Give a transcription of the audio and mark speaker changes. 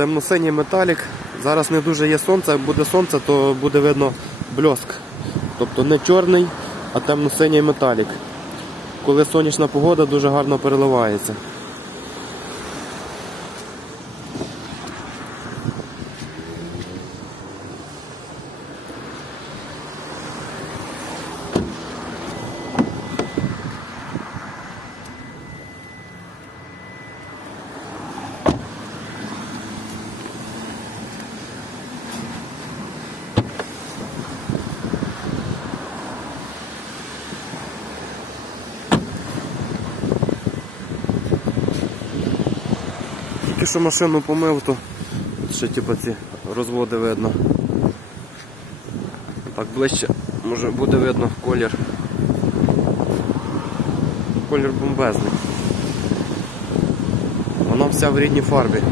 Speaker 1: темно-синій металік. Зараз не дуже є сонце, як буде сонце, то буде видно бльоск. Тобто не чорний, а темно-синій металік. Коли сонячна погода дуже гарно переливається. Тільки що машину помив, то ще типу, ці розводи видно. Так ближче може буде видно колір. Колір бомбезний. Вона вся в рідній фарбі.